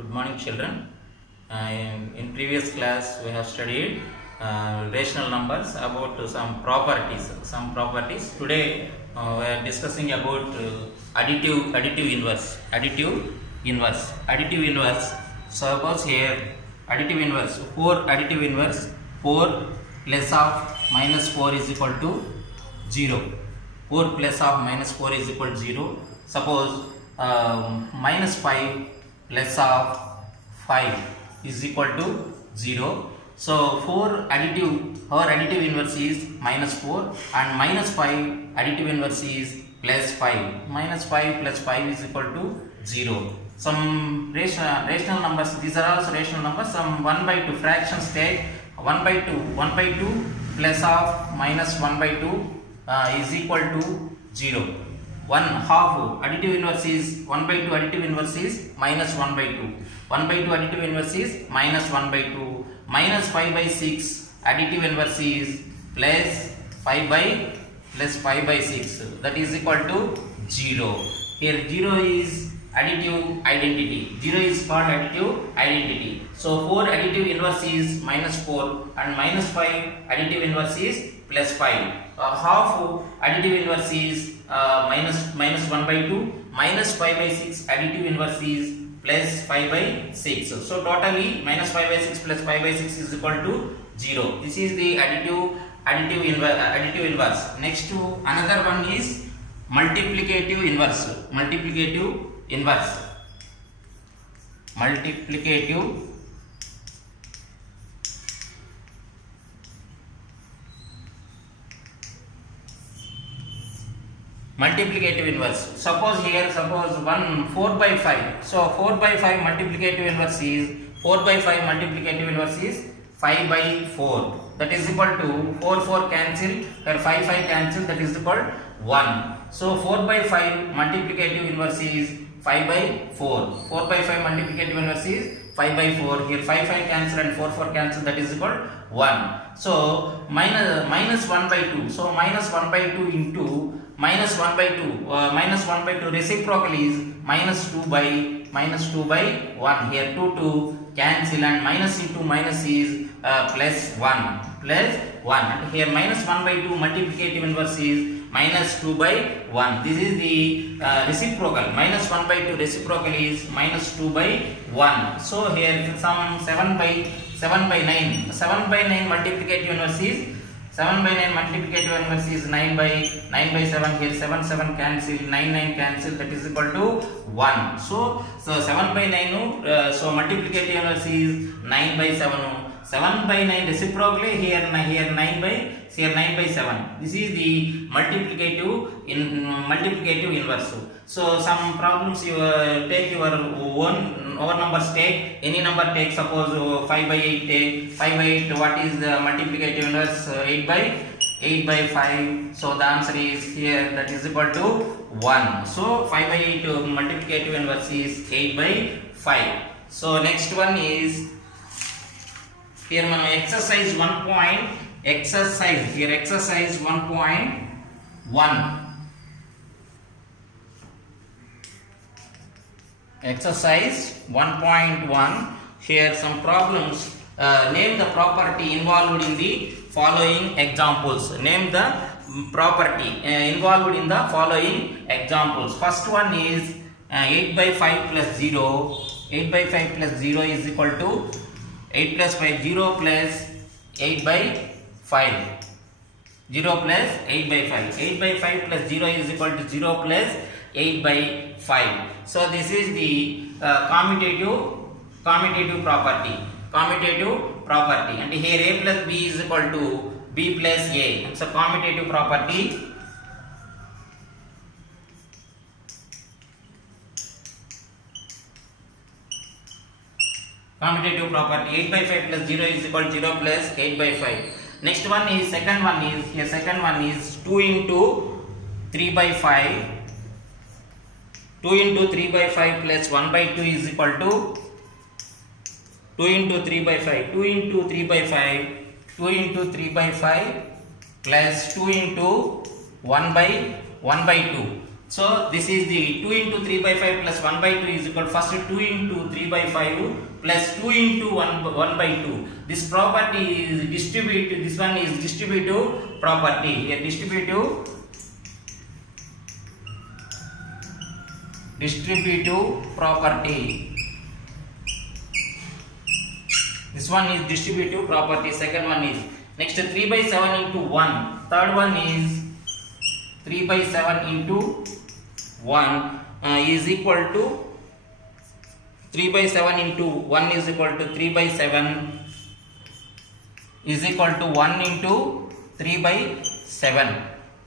Good morning, children. In previous class, we have studied rational numbers about some properties. Today, we are discussing about additive inverse. Suppose here additive inverse 4 plus of minus 4 is equal to 0. 4 plus of minus 4 is equal to 0. Suppose minus 5 plus of 5 is equal to 0. So our additive inverse is minus 4 and minus 5 additive inverse is plus 5. Minus 5 plus 5 is equal to 0. Some rational numbers, these are also rational numbers. Some 1 by 2 fractions take 1 by 2 plus of minus 1 by 2 is equal to 0. 1 half additive inverse is 1 by 2 additive inverse is minus 1 by 2. 1 by 2 additive inverse is minus 1 by 2. Minus 5 by 6 additive inverse is plus 5 by 6. That is equal to 0. Here 0 is additive identity. 0 is called additive identity. So 4 additive inverse is minus 4 and minus 5 additive inverse is plus 5. Half additive inverse is minus 1 by 2. Minus 5 by 6 additive inverse is plus 5 by 6. So totally minus 5 by 6 plus 5 by 6 is equal to 0. This is the additive inverse. Next to another one is multiplicative inverse. Multiplicative inverse suppose 4 by 5. So 4 by 5 multiplicative inverse is 5 by 4. That is equal to 4 cancel, 5 cancel, that is equal to 1. So 4 by 5 multiplicative inverse is 5 by 4. 4 by 5 multiplicative inverse is 5 by 4. Here 5 cancel and 4 cancel, that is equal to 1. So minus 1 by 2. So minus 1 by 2 into minus 1 by 2. Minus 1 by 2 reciprocal is minus 2 by 1. Here 2 cancel and minus into minus is plus 1. And here minus 1 by 2 multiplicative inverse is minus 2 by 1. This is the reciprocal. Minus 1 by 2 reciprocal is minus 2 by 1. So here some 7 by 9. 7 by 9 multiplicative inverse is 7 by 9 multiplicative inverse is 9 by 7. Here 7 cancel, 9 cancel, that is equal to 1. So 7 by 9 so multiplicative inverse is 9 by 7. 7 by 9 reciprocally here 9 by 7. This is the multiplicative inverse. So some problems you take your own numbers, take any number, take suppose 5 by 8, take 5 by 8. What is the multiplicative inverse? 8 by 5. So the answer is here, that is equal to 1. So 5 by 8 multiplicative inverse is 8 by 5. So next one is here exercise 1.1. Exercise 1.1. Exercise 1.1. Here some problems. Name the property involved in the following examples. Name the property involved in the following examples. First one is 8 by 5 plus 0. 8 by 5 plus 0 is equal to 8 plus 5, 0 plus 8 by 5. 0 plus 8 by 5. 8 by 5 plus 0 is equal to 0 plus 8 by 5. So this is the commutative property. And here a plus b is equal to b plus a. So commutative property. Commutative property. 8 by 5 plus 0 is equal to 0 plus 8 by 5. Next one is second one is 2 into 3 by 5. 2 into 3 by 5 plus 1 by 2 is equal to 2 into 3 by 5. 2 into 3 by 5. 2 into 3 by 5 plus 2 into 1 by 2. So this is the 2 into 3 by 5 plus 1 by 2 is equal to first 2 into 3 by 5 plus 2 into 1 by 2. This property is distributive. This one is distributive property. A distributive property. This one is distributive property. Second one is next 3 by 7 into 1. Third one is 3 by 7 into 1 is equal to 3 by 7 into 1 is equal to 3 by 7 is equal to 1 into 3 by 7.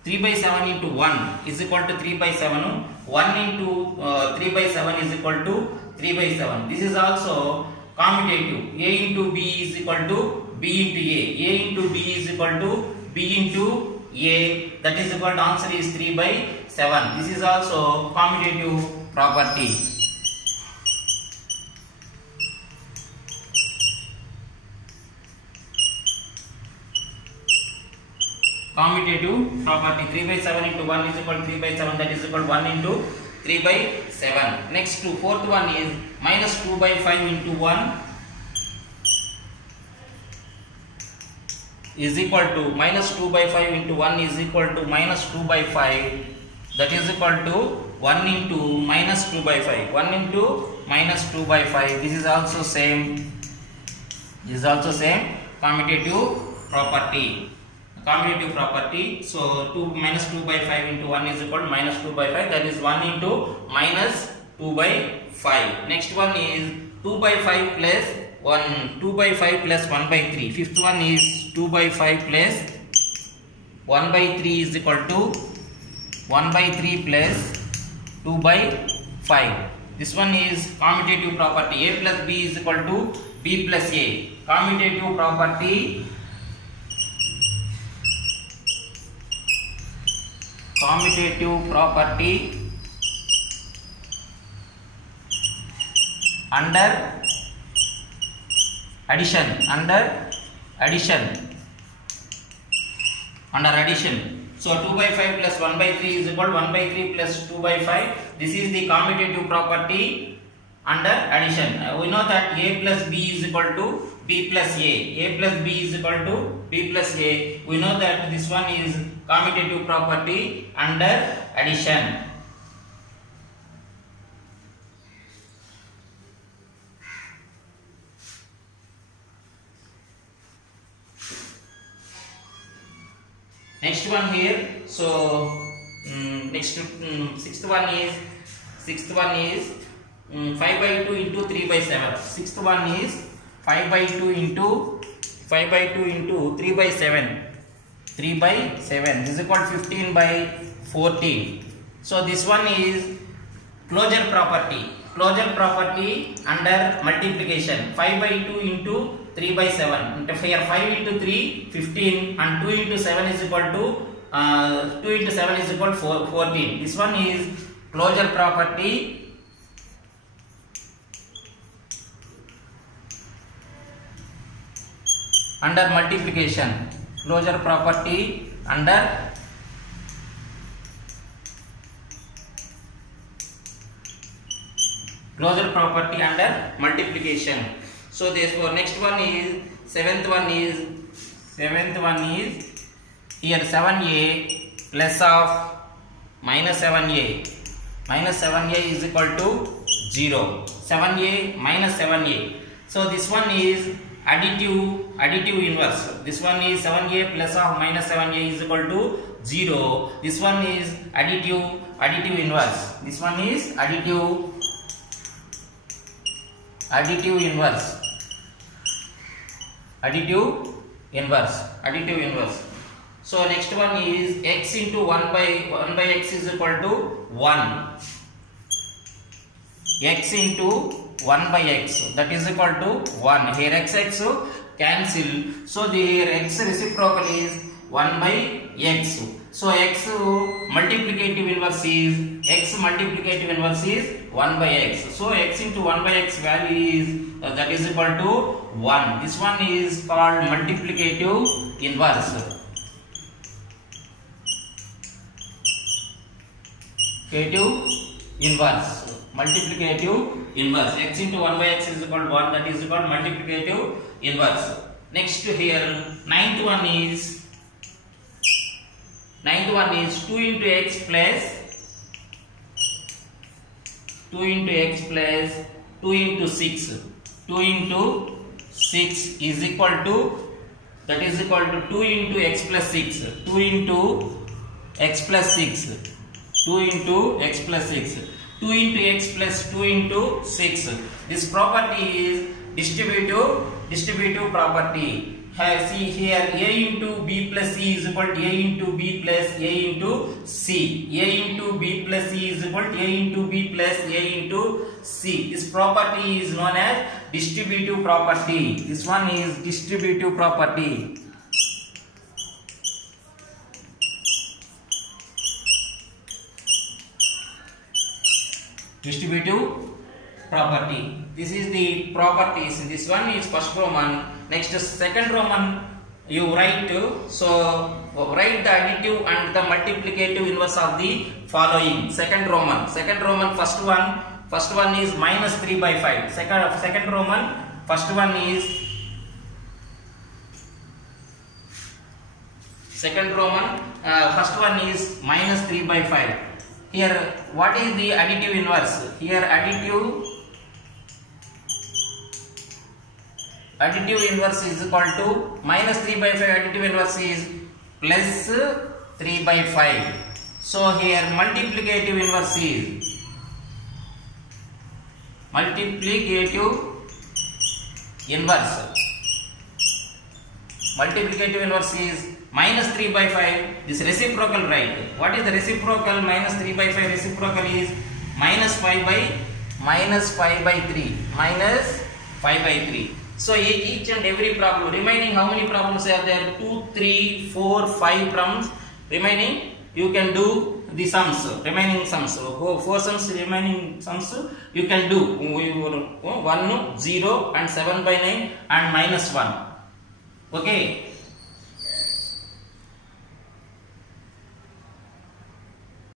3 by 7 into 1 is equal to 3 by 7. 1 into 3 by 7 is equal to 3 by 7. This is also commutative. A into B is equal to B into A. A into B is equal to B into A. That is equal to answer is 3 by 7. This is also commutative property. Commutative property. 3 by 7 into 1 is equal to 3 by 7. That is equal to 1 into 3 by 7. Next to fourth one is minus 2 by 5 into 1 is equal to minus 2 by 5 into 1 is equal to minus 2 by 5. That is equal to 1 into minus 2 by 5. 1 into minus 2 by 5. This is also same. This is also same commutative property. Commutative property. So 2 minus 2 by 5 into 1 is equal to minus 2 by 5. That is 1 into minus 2 by 5. Next one is 2 by 5 plus 1. 2 by 5 plus 1 by 3. Fifth one is 2 by 5 plus 1 by 3 is equal to 1 by 3 plus 2 by 5. This one is commutative property. A plus B is equal to B plus A. Commutative property. Commutative property under addition. So 2 by 5 plus 1 by 3 is equal to 1 by 3 plus 2 by 5. This is the commutative property under addition. We know that A plus B is equal to B plus A. A plus B is equal to B plus A. We know that this one is commutative property under addition. Next one here. So sixth one is 5 by 2 into 3 by 7. Sixth one is 5 by 2 into 3 by 7. 3 by 7 is equal to 15 by 14. So this one is closure property. Closure property under multiplication. 5 by 2 into 3 by 7. Here 5 into 3 15 and 2 into 7 is equal to 2 into 7 is equal to 14. This one is closure property under multiplication. Closure property under multiplication. So therefore next one is seventh one is here 7a plus of minus 7a. Minus 7a is equal to 0. 7a minus 7a. So this one is additive inverse. This one is 7a plus of minus 7a is equal to 0. This one is additive inverse. This one is additive inverse. So next one is x into 1 by x is equal to 1. X into 1 by x, that is equal to 1. Here x cancel. So the here x reciprocal is 1 by x. So x multiplicative inverse is 1 by x. So x into 1 by x value is that is equal to 1. This one is called multiplicative inverse. inverse. Multiplicative inverse. X into 1 by x is equal to 1. That is called multiplicative inverse. Next here, ninth one is 2 into x plus 2 into x plus 2 into 6. 2 into 6 is equal to, that is equal to 2 into x plus 6. 2 into x plus 6. 2 into x plus 6. 2 into x plus 2 into 6. This property is distributive property. See here, a into b plus c is equal to a into b plus a into c. A into b plus c is equal to a into b plus a into c. This property is known as distributive property. This one is distributive property. Distributive property. This is the properties. This one is first Roman. Next second Roman you write. So write the additive and the multiplicative inverse of the following. Second Roman. First one is minus 3 by 5. Second Roman. First one is first one is minus 3 by 5. Here, what is the additive inverse? Here, additive inverse is equal to minus 3 by 5. Additive inverse is plus 3 by 5. So here, multiplicative inverse is multiplicative inverse is minus 3 by 5. This reciprocal, right? What is the reciprocal? Minus 3 by 5 reciprocal is minus 5 by 3. Minus 5 by 3. So each and every problem, remaining how many problems are there? 2, 3, 4, 5 problems remaining. You can do the sums, remaining sums. 4 sums, remaining sums you can do. 1, 0 and 7 by 9 and minus 1. Okay.